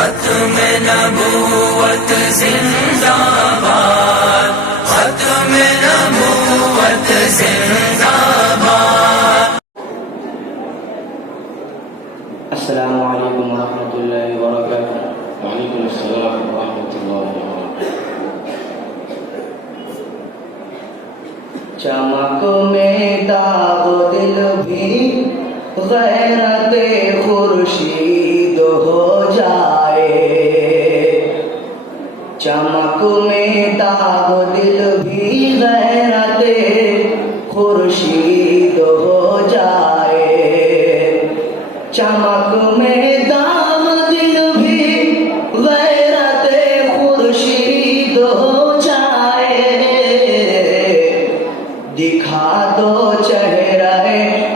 खत्म नबूवत जिंदाबाद, खत्म नबूवत जिंदाबाद। अस्सलामु अलैकुम वरहमतुल्लाहि वबरकातुहू। वालेकुम अस्सलाम वरहमतुल्लाहि वबरकातुहू। चमक में दाग दिल भी गैरते खुर्शीद हो जाए, चमक में दाग दिल भी गैरते खुर्शीद हो जाए, चमक में दाग दिल भी गैरते खुर्शीद हो जाए। दिखा दो चेहरा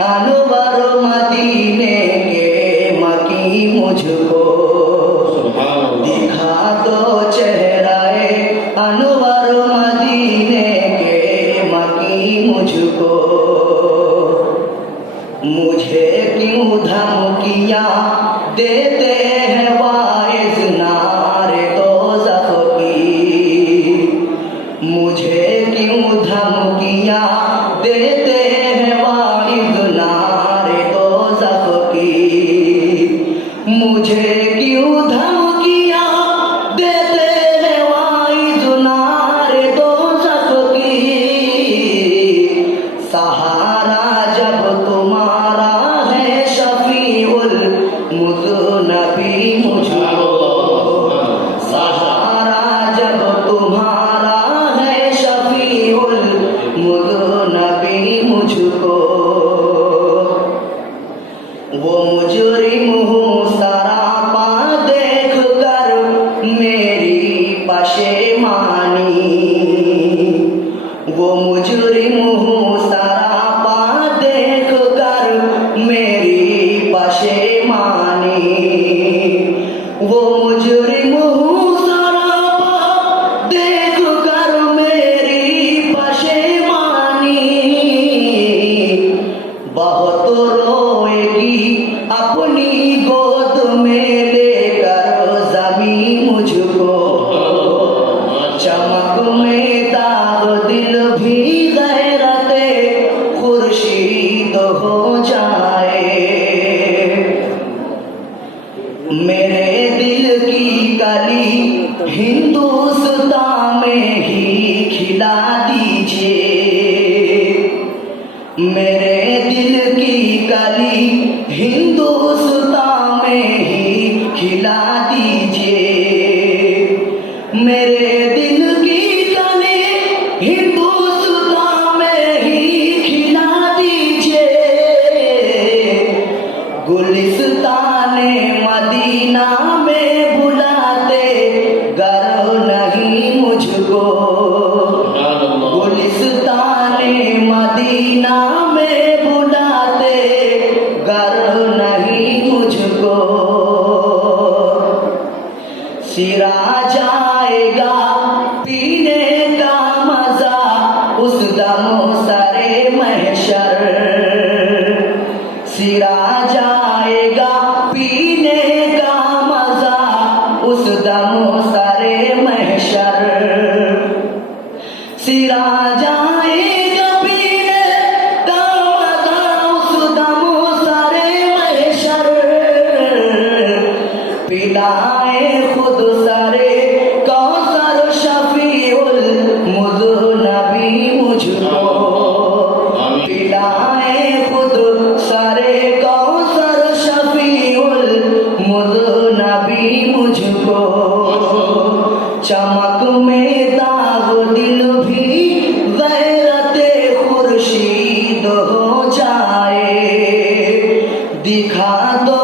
अनवर मदीने के मकी मुझको, दिखा दो चेहरा अनवर मदीने के मकी मुझको। मुझे क्यों धमकियाँ देते हैं वाइज़ नारे दोज़ख की, मुझे क्यों धमकियाँ देते हैं वाइज़ नारे दोज़ख की, मुझे क्यों धमकियाँ देते हैं वाइज़ नारे दोज़ख की। सहारा जब तुम्हारा है शफीउल मुज़नबी मुझको, सहारा जब तुम्हारा है शफीउल मुज़नबी मुझको। वो मुजरिम हूँ सरापा देख कर मेरी पशेमानी, वो मुजरिम हूँ सरापा देख कर मेरी पशेमानी, वो मुजरिम हूँ सरापा देख कर मेरी पशेमानी। बहुत रोएगी अपनी गोद में लेकर ज़मीं मुझको, चमक में दाग दिल भी गैरते खुर्शीद हो जाए। मेरे दिल की कली हिंदुस्तान में ही खिला दीजिए, मेरे दिल की कली हिंदुस्तान में ही खिला दीजिए, मेरे दिल की कली हिंदुस्तान में ही खिला दीजिए। गुलिस्ताने मदीना में बुलाते गर नहीं मुझको, गुलिस्ताने मदीना में बुलाते गर नहीं मुझको। सिरा जाएगा पीने का मजा उस दम सरे महशर, सिरा जाएगा पीने का मजा उस दम सरे महशर, सिरा जाएगा पीने का मजा उस दम सरे महशर। पिलाए खुद सरे कौसर शफीउल मुज़नबी मुझको, पिलाए खुद सरे कौसर शफीउल मुज़नबी मुझको। चमक में दाग दिल भी गैरते खुर्शीद हो जाए, दिखा दो